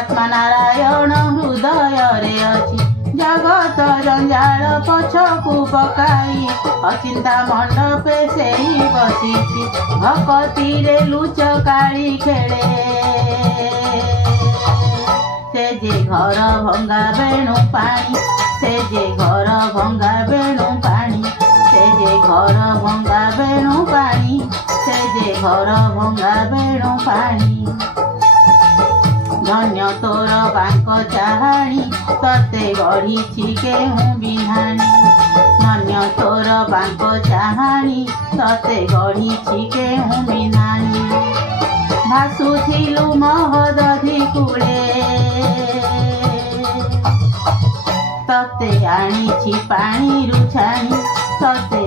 आत्मा नारायण हृदय रे अछि जगत जंजाल पछकु पकाई अचिंता मंडपे से बसिछि भक्ति रे लुचकाली खेले से जे घर भंगा बेणु पानी से जे घर भंगा बेणु पानी से जे घर भंगा बेणु पानी से जे घर भंगा बेणु पानी धन्य तोर बांक चाहाणी तते गढ़ी केहूँ बिहानी धन्य तोर बांक चाहाणी तते गढ़ी केहूँ बिहानी भासुथिलु महदधि कूले तते आनिछि पानी रुछाणी तते